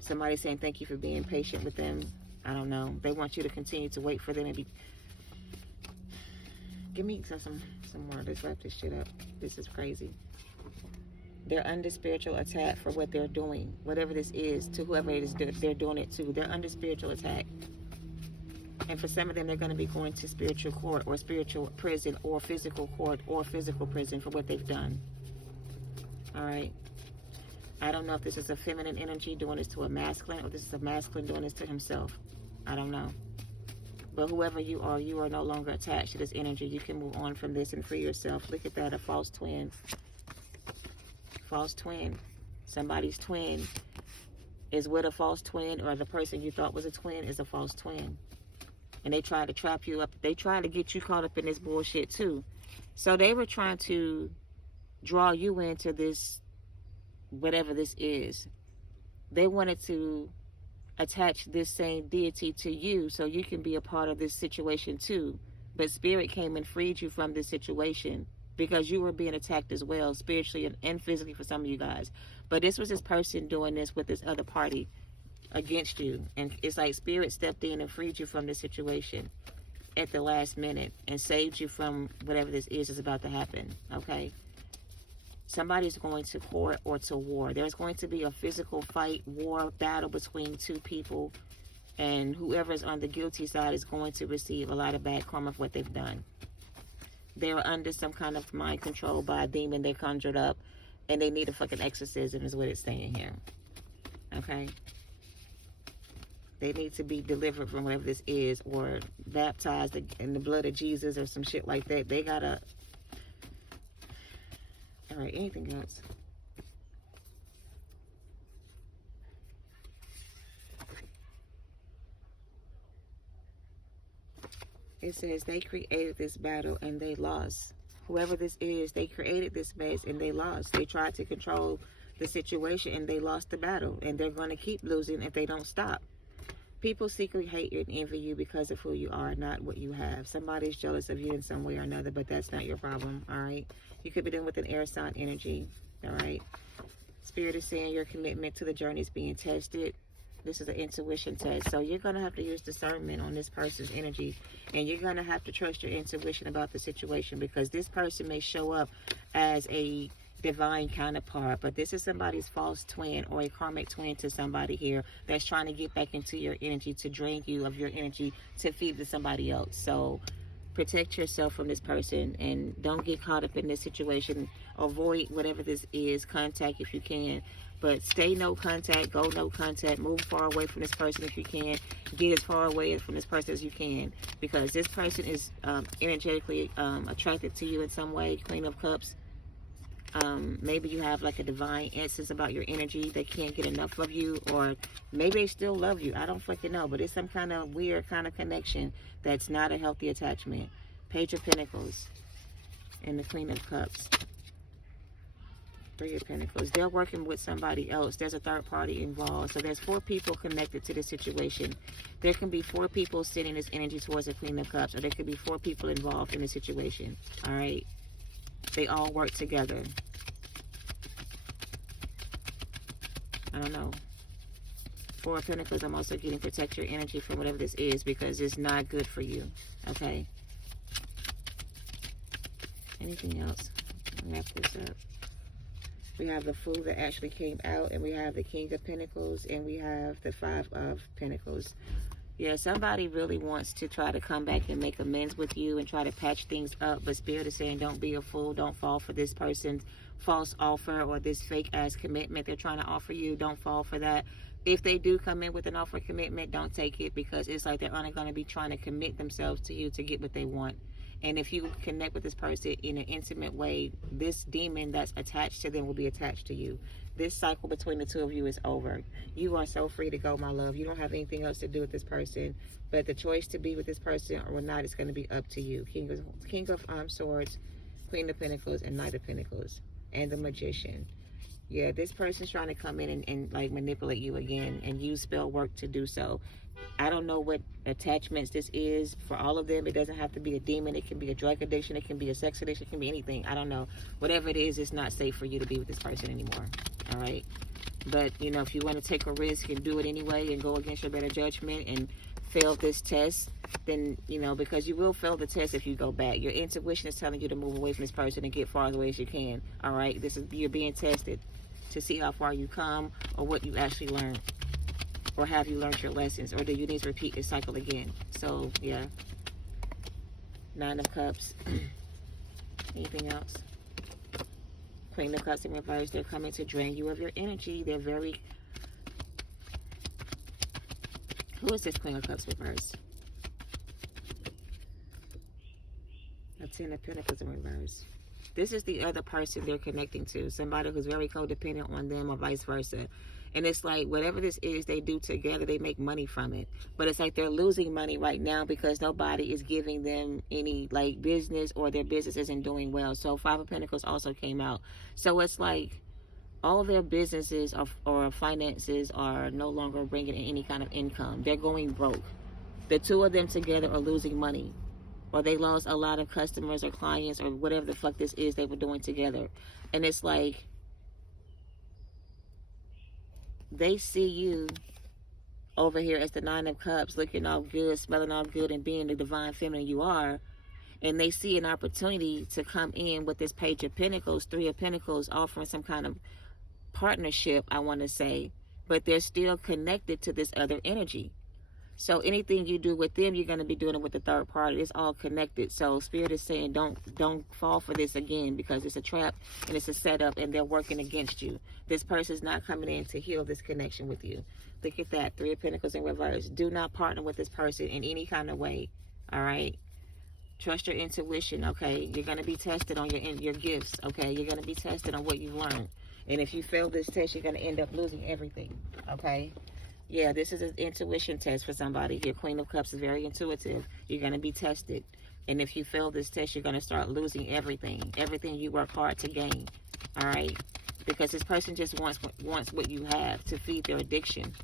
Somebody's saying thank you for being patient with them. I don't know. They want you to continue to wait for them and be. Give me some more. Let's wrap this shit up. This is crazy. They're under spiritual attack for what they're doing. Whatever this is, to whoever it is they're doing it to. They're under spiritual attack. And for some of them, they're going to be going to spiritual court or spiritual prison or physical court or physical prison for what they've done. All right. I don't know if this is a feminine energy doing this to a masculine or this is a masculine doing this to himself. I don't know. But whoever you are no longer attached to this energy. You can move on from this and free yourself. Look at that, a false twin. False twin. Somebody's twin is with a false twin, or the person you thought was a twin is a false twin. And they try to trap you up. They try to get you caught up in this bullshit too. So they were trying to draw you into this, whatever this is. They wanted to attach this same deity to you so you can be a part of this situation too. But Spirit came and freed you from this situation because you were being attacked as well, spiritually and physically for some of you guys. But this was this person doing this with this other party against you. And it's like Spirit stepped in and freed you from this situation at the last minute and saved you from whatever this is about to happen, okay? Somebody's going to court or to war. There's going to be a physical fight, war, battle between two people, and whoever's on the guilty side is going to receive a lot of bad karma for what they've done. They're under some kind of mind control by a demon they conjured up, and they need a fucking exorcism is what it's saying here, okay? They need to be delivered from whatever this is, or baptized in the blood of Jesus or some shit like that. They gotta... All right, anything else? It says they created this battle and they lost. Whoever this is, they created this mess and they lost. They tried to control the situation and they lost the battle. And they're going to keep losing if they don't stop. People secretly hate you and envy you because of who you are, not what you have. Somebody's jealous of you in some way or another, but that's not your problem, all right? You could be dealing with an air sign energy, all right? Spirit is saying your commitment to the journey is being tested. This is an intuition test. So you're going to have to use discernment on this person's energy. And you're going to have to trust your intuition about the situation, because this person may show up as a divine counterpart, but this is somebody's false twin or a karmic twin to somebody here that's trying to get back into your energy, to drain you of your energy, to feed to somebody else. So protect yourself from this person and don't get caught up in this situation. Avoid whatever this is. Contact if you can, but stay no contact, go no contact, move far away from this person if you can. Get as far away from this person as you can, because this person is energetically attracted to you in some way. Queen of Cups. Maybe you have like a divine essence about your energy. They can't get enough of you, or maybe they still love you. I don't fucking know, but it's some kind of weird kind of connection that's not a healthy attachment. Page of Pentacles and the Queen of Cups. Three of Pentacles. They're working with somebody else. There's a third party involved. So there's 4 people connected to this situation. There can be 4 people sending this energy towards the Queen of Cups, or there could be 4 people involved in the situation. All right. They all work together. I don't know. 4 of Pentacles, I'm also getting protect your energy from whatever this is, because it's not good for you. Okay? Anything else? I'll wrap this up. We have the Fool that actually came out, and we have the King of Pentacles, and we have the 5 of Pentacles. Yeah, somebody really wants to try to come back and make amends with you and try to patch things up. But Spirit is saying, don't be a fool. Don't fall for this person's false offer or this fake ass commitment they're trying to offer you. Don't fall for that. If they do come in with an offer of commitment, don't take it, because it's like they're only going to be trying to commit themselves to you to get what they want. And if you connect with this person in an intimate way, this demon that's attached to them will be attached to you. This cycle between the two of you is over. You are so free to go, my love. You don't have anything else to do with this person. But the choice to be with this person or not is going to be up to you. King of Swords, Queen of Pentacles, and Knight of Pentacles. And the Magician. Yeah, this person's trying to come in and like manipulate you again and use spell work to do so. I don't know what attachments this is for all of them. It doesn't have to be a demon. It can be a drug addiction. It can be a sex addiction. It can be anything. I don't know. Whatever it is, it's not safe for you to be with this person anymore. All right? But, you know, if you want to take a risk and do it anyway and go against your better judgment and fail this test, then, you know, because you will fail the test if you go back. Your intuition is telling you to move away from this person and get far away as you can. All right? You're being tested to see how far you come or what you actually learned. Or have you learned your lessons? Or do you need to repeat this cycle again? So, yeah. 9 of Cups. Anything else? Queen of Cups in reverse. They're coming to drain you of your energy. They're very... Who is this Queen of Cups reverse? A 10 of Pentacles in reverse. This is the other person they're connecting to. Somebody who's very codependent on them or vice versa. And it's like whatever this is they do together, they make money from it. But it's like they're losing money right now because nobody is giving them any like business, or their business isn't doing well. So 5 of Pentacles also came out. So it's like all their businesses or finances are no longer bringing in any kind of income. They're going broke. The two of them together are losing money. or they lost a lot of customers or clients or whatever the fuck this is they were doing together. And it's like they see you over here as the Nine of Cups, looking all good, smelling all good, and being the divine feminine you are. And they see an opportunity to come in with this Page of Pentacles, Three of Pentacles, offering some kind of partnership, I want to say, but they're still connected to this other energy. So anything you do with them, you're going to be doing it with the third party. It's all connected. So Spirit is saying don't fall for this again, because it's a trap and it's a setup and they're working against you. This person's not coming in to heal this connection with you. Look at that. Three of Pentacles in reverse. Do not partner with this person in any kind of way. All right. Trust your intuition. Okay. You're going to be tested on your gifts. Okay. You're going to be tested on what you've learned. And if you fail this test, you're going to end up losing everything. Okay. Yeah, this is an intuition test for somebody here. Queen of Cups is very intuitive. You're going to be tested. And if you fail this test, you're going to start losing everything. Everything you work hard to gain. All right? Because this person just wants what you have to feed their addiction.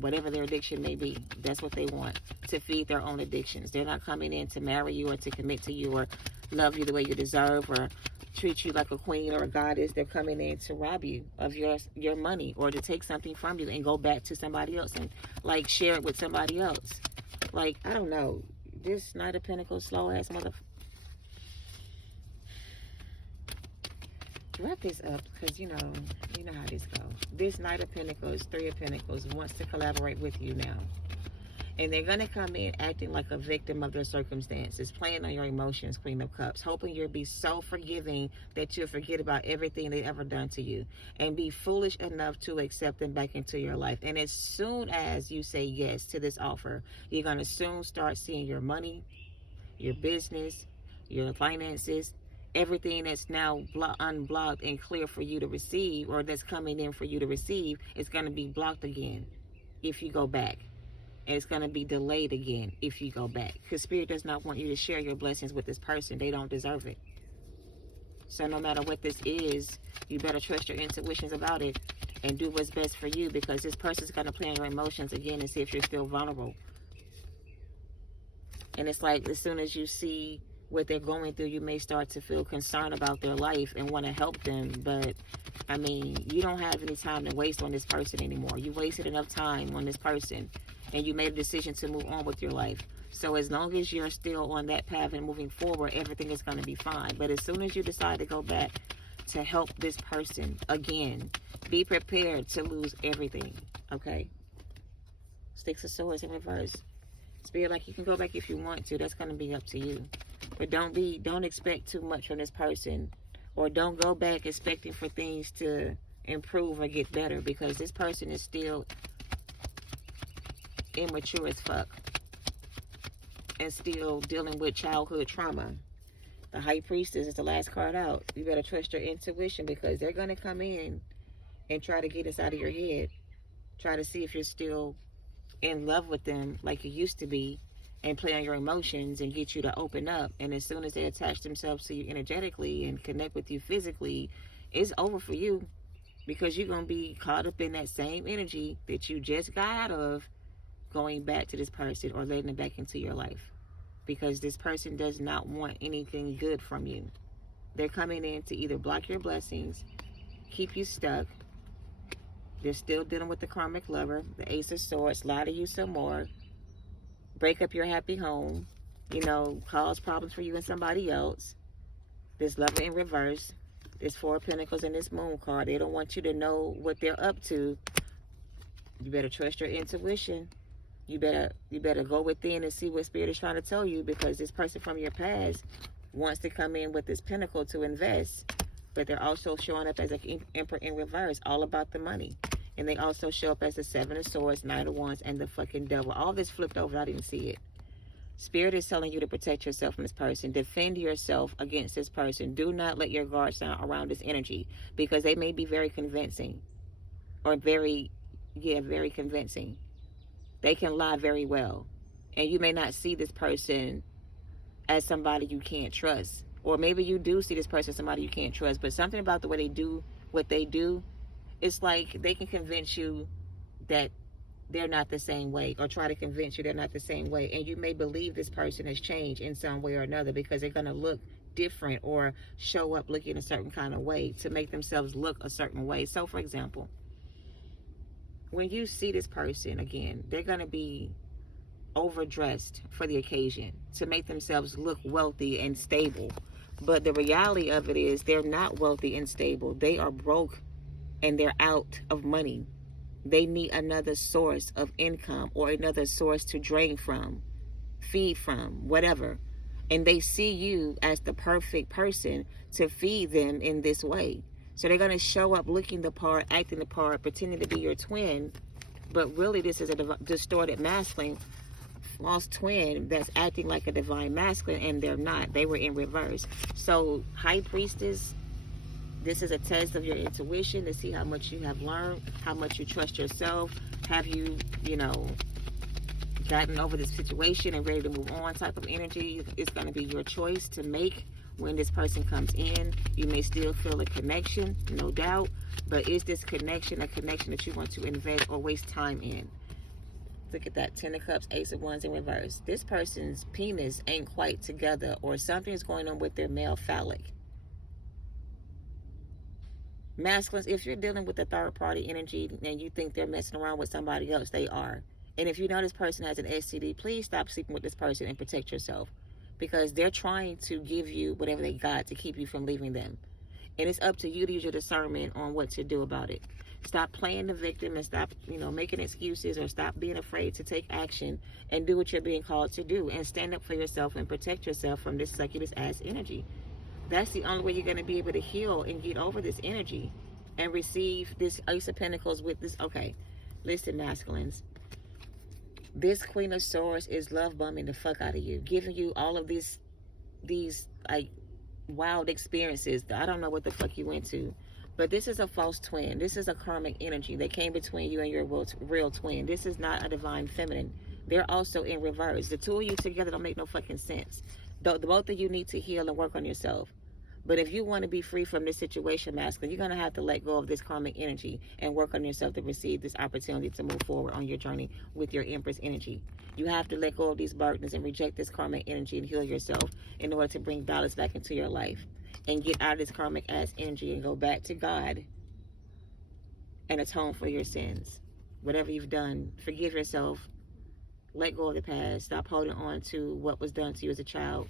Whatever their addiction may be. That's what they want. To feed their own addictions. They're not coming in to marry you or to commit to you or love you the way you deserve or treat you like a queen or a goddess. They're coming in to rob you of your money or to take something from you and go back to somebody else and like share it with somebody else. Like, I don't know, this Knight of Pentacles slow ass wrap this up, because you know how this goes. This Knight of Pentacles, Three of Pentacles wants to collaborate with you now. And they're going to come in acting like a victim of their circumstances, playing on your emotions, Queen of Cups, hoping you'll be so forgiving that you'll forget about everything they've ever done to you and be foolish enough to accept them back into your life. And as soon as you say yes to this offer, you're going to soon start seeing your money, your business, your finances, everything that's now unblocked and clear for you to receive, or that's coming in for you to receive, is going to be blocked again if you go back. And it's going to be delayed again if you go back. Because Spirit does not want you to share your blessings with this person. They don't deserve it. So no matter what this is, you better trust your intuitions about it and do what's best for you, because this person's going to play on your emotions again and see if you're still vulnerable. And it's like, as soon as you see what they're going through, you may start to feel concerned about their life and want to help them. But, I mean, you don't have any time to waste on this person anymore. You wasted enough time on this person. And you made a decision to move on with your life. So as long as you're still on that path and moving forward, everything is going to be fine. But as soon as you decide to go back to help this person again, be prepared to lose everything. Okay? Six of Swords in reverse. Spirit, like, you can go back if you want to. That's going to be up to you. But don't expect too much from this person. Or don't go back expecting for things to improve or get better, because this person is still immature as fuck and still dealing with childhood trauma. The High Priestess is the last card out. You better trust your intuition, because they're going to come in and try to get us out of your head. Try to see if you're still in love with them like you used to be, and play on your emotions and get you to open up. And as soon as they attach themselves to you energetically and connect with you physically, it's over for you, because you're going to be caught up in that same energy that you just got out of, going back to this person or letting them back into your life, because this person does not want anything good from you. They're coming in to either block your blessings, keep you stuck. They're still dealing with the karmic lover, the Ace of Swords, lie to you some more, break up your happy home, cause problems for you and somebody else. This Lover in reverse, this Four of Pentacles and this Moon card. They don't want you to know what they're up to. You better trust your intuition. You better go within and see what Spirit is trying to tell you, because this person from your past wants to come in with this Pentacle to invest, but they're also showing up as an Emperor in reverse, all about the money. And they also show up as the Seven of Swords, Nine of Wands, and the fucking Devil. All this flipped over. I didn't see it. Spirit is telling you to protect yourself from this person. Defend yourself against this person. Do not let your guards down around this energy, because they may be very convincing, or very convincing. They can lie very well. And you may not see this person as somebody you can't trust. Or maybe you do see this person as somebody you can't trust. But something about the way they do what they do, it's like they can convince you that they're not the same way, or try to convince you they're not the same way. And you may believe this person has changed in some way or another, because they're going to look different or show up looking a certain kind of way to make themselves look a certain way. So for example, when you see this person again, they're going to be overdressed for the occasion to make themselves look wealthy and stable. But the reality of it is they're not wealthy and stable. They are broke and they're out of money. They need another source of income or another source to drain from, feed from, whatever. And they see you as the perfect person to feed them in this way. So they're going to show up looking the part, acting the part, pretending to be your twin. But really, this is a distorted masculine, false twin that's acting like a divine masculine, and they're not. They were in reverse. So, High Priestess, this is a test of your intuition to see how much you have learned, how much you trust yourself. Have you, gotten over this situation and ready to move on type of energy? It's going to be your choice to make when this person comes in. You may still feel a connection, no doubt. But is this connection a connection that you want to invest or waste time in? Look at that, 10 of Cups, Ace of Wands in reverse. This person's penis ain't quite together, or something's going on with their male phallic. Masculines, if you're dealing with a third party energy and you think they're messing around with somebody else, they are. And if you know this person has an STD, please stop sleeping with this person and protect yourself, because they're trying to give you whatever they got to keep you from leaving them. And it's up to you to use your discernment on what to do about it. Stop playing the victim and stop, making excuses, or stop being afraid to take action and do what you're being called to do, and stand up for yourself and protect yourself from this succubus ass energy. That's the only way you're going to be able to heal and get over this energy and receive this Ace of Pentacles with this. Okay, listen, masculines. This Queen of Swords is love bombing the fuck out of you, giving you all of these like wild experiences. I don't know what the fuck you went to, but this is a false twin. This is a karmic energy that came between you and your real twin. This is not a divine feminine. They're also in reverse. The two of you together don't make no fucking sense. The both of you need to heal and work on yourself. But if you want to be free from this situation, masculine, you're going to have to let go of this karmic energy and work on yourself to receive this opportunity to move forward on your journey with your Empress energy. You have to let go of these burdens and reject this karmic energy and heal yourself in order to bring balance back into your life and get out of this karmic ass energy and go back to God and atone for your sins. Whatever you've done, forgive yourself. Let go of the past. Stop holding on to what was done to you as a child.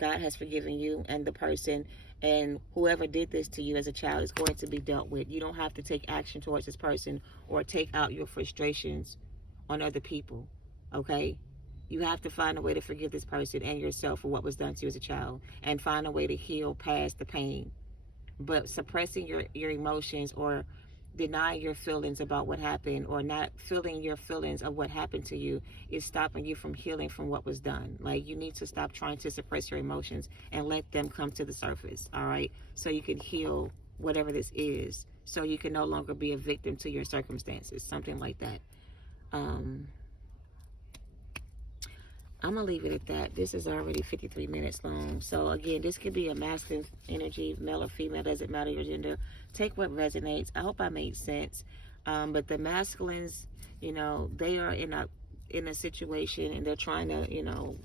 God has forgiven you and the person, and whoever did this to you as a child is going to be dealt with. You don't have to take action towards this person or take out your frustrations on other people, okay? You have to find a way to forgive this person and yourself for what was done to you as a child, and find a way to heal past the pain. But suppressing your emotions or denying your feelings about what happened, or not feeling your feelings of what happened to you, is stopping you from healing from what was done. Like, you need to stop trying to suppress your emotions and let them come to the surface, all right? So you can heal whatever this is, so you can no longer be a victim to your circumstances, something like that. I'm going to leave it at that. This is already 53 minutes long. So, again, this could be a masculine energy, male or female, doesn't matter your gender. Take what resonates. I hope I made sense. But the masculines, they are in a situation, and they're trying to,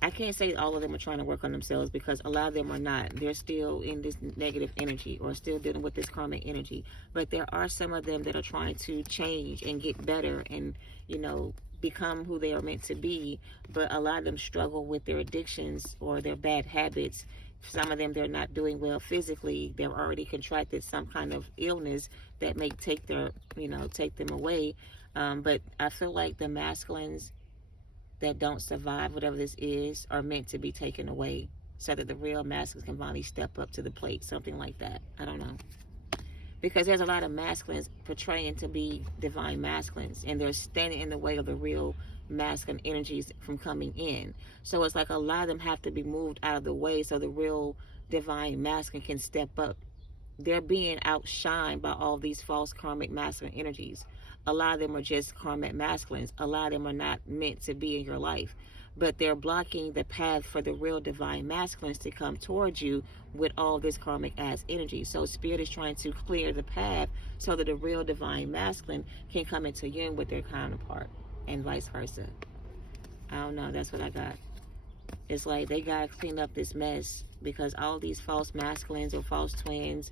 I can't say all of them are trying to work on themselves, because a lot of them are not. They're still in this negative energy or still dealing with this karmic energy. But there are some of them that are trying to change and get better and, become who they are meant to be. But a lot of them struggle with their addictions or their bad habits. Some of them, they're not doing well physically. They've already contracted some kind of illness that may take them away. But I feel like the masculines that don't survive whatever this is are meant to be taken away, so that the real masculines can finally step up to the plate, something like that. I don't know. Because there's a lot of masculines portraying to be divine masculines, and they're standing in the way of the real masculine energies from coming in. So it's like a lot of them have to be moved out of the way so the real divine masculine can step up. They're being outshined by all these false karmic masculine energies. A lot of them are just karmic masculines. A lot of them are not meant to be in your life. but they're blocking the path for the real divine masculines to come towards you with all this karmic ass energy. So spirit is trying to clear the path so that the real divine masculine can come into union with their counterpart, and vice versa. I don't know, that's what I got. It's like they gotta clean up this mess, because all these false masculines or false twins,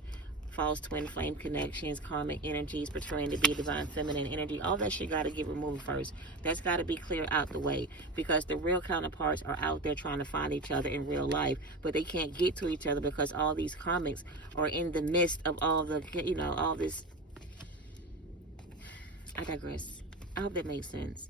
false twin flame connections, karmic energies portraying to be divine feminine energy, all that shit got to get removed first. That's got to be cleared out the way, because the real counterparts are out there trying to find each other in real life, but they can't get to each other because all these karmics are in the midst of all the, you know, all this. I digress. I hope that makes sense.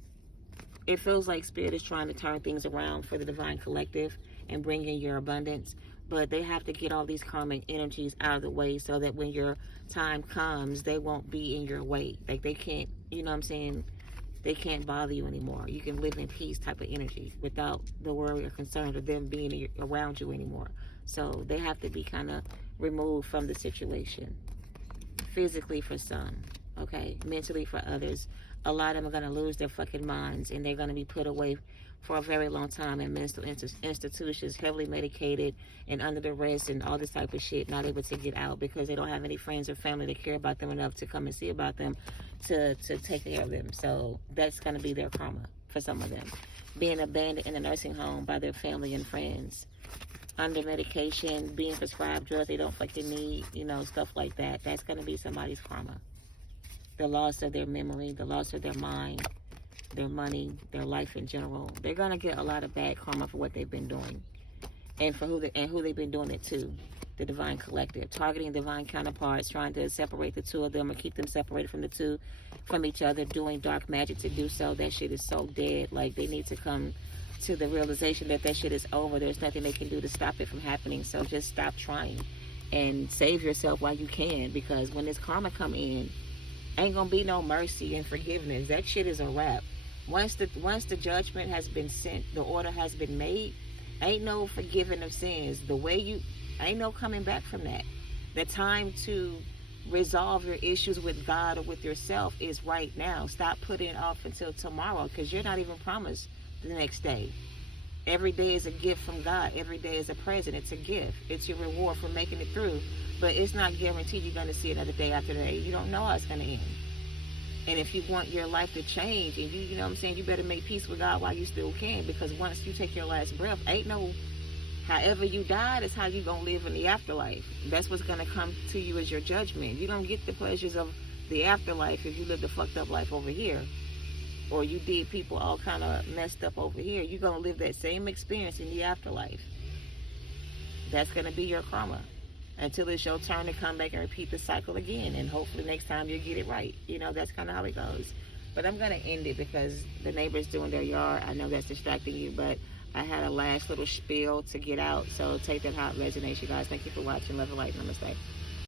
It feels like spirit is trying to turn things around for the divine collective and bring in your abundance, but they have to get all these karmic energies out of the way so that when your time comes, they won't be in your way. Like they can't, you know what I'm saying? They can't bother you anymore. You can live in peace type of energy without the worry or concern of them being around you anymore. So they have to be kind of removed from the situation. Physically for some, okay? Mentally for others. A lot of them are going to lose their fucking minds, and they're going to be put away for a very long time in mental institutions, heavily medicated and under duress and all this type of shit, not able to get out because they don't have any friends or family that care about them enough to come and see about them to take care of them. So that's going to be their karma for some of them. Being abandoned in a nursing home by their family and friends, under medication, being prescribed drugs they don't fucking need, you know, stuff like that. That's going to be somebody's karma. The loss of their memory, the loss of their mind, their money, their life in general. They're going to get a lot of bad karma for what they've been doing, and for who they've been doing it to. The divine collective, targeting divine counterparts, trying to separate the two of them or keep them separated from each other, doing dark magic to do so. That shit is so dead. Like, they need to come to the realization that shit is over. There's nothing they can do to stop it from happening. So just stop trying and save yourself while you can, because when this karma come in, ain't gonna be no mercy and forgiveness. That shit is a wrap. Once the judgment has been sent, the order has been made, ain't no forgiving of sins. Ain't no coming back from that. The time to resolve your issues with God or with yourself is right now. Stop putting it off until tomorrow, because you're not even promised the next day. Every day is a gift from God. Every day is a present. It's a gift. It's your reward for making it through. But it's not guaranteed you're going to see another day after day. You don't know how it's going to end. And if you want your life to change, and you know what I'm saying, you better make peace with God while you still can, because once you take your last breath, ain't no however you died is how you going to live in the afterlife. That's what's going to come to you as your judgment. You don't get the pleasures of the afterlife if you live the fucked up life over here, or you did people all kind of messed up over here. You're going to live that same experience in the afterlife. That's going to be your karma until it's your turn to come back and repeat the cycle again, and hopefully next time you'll get it right. You know, that's kind of how it goes. But I'm going to end it because the neighbor's doing their yard. I know that's distracting you, but I had a last little spiel to get out, so take that how it resonates, you guys. Thank you for watching. Love and light. Namaste.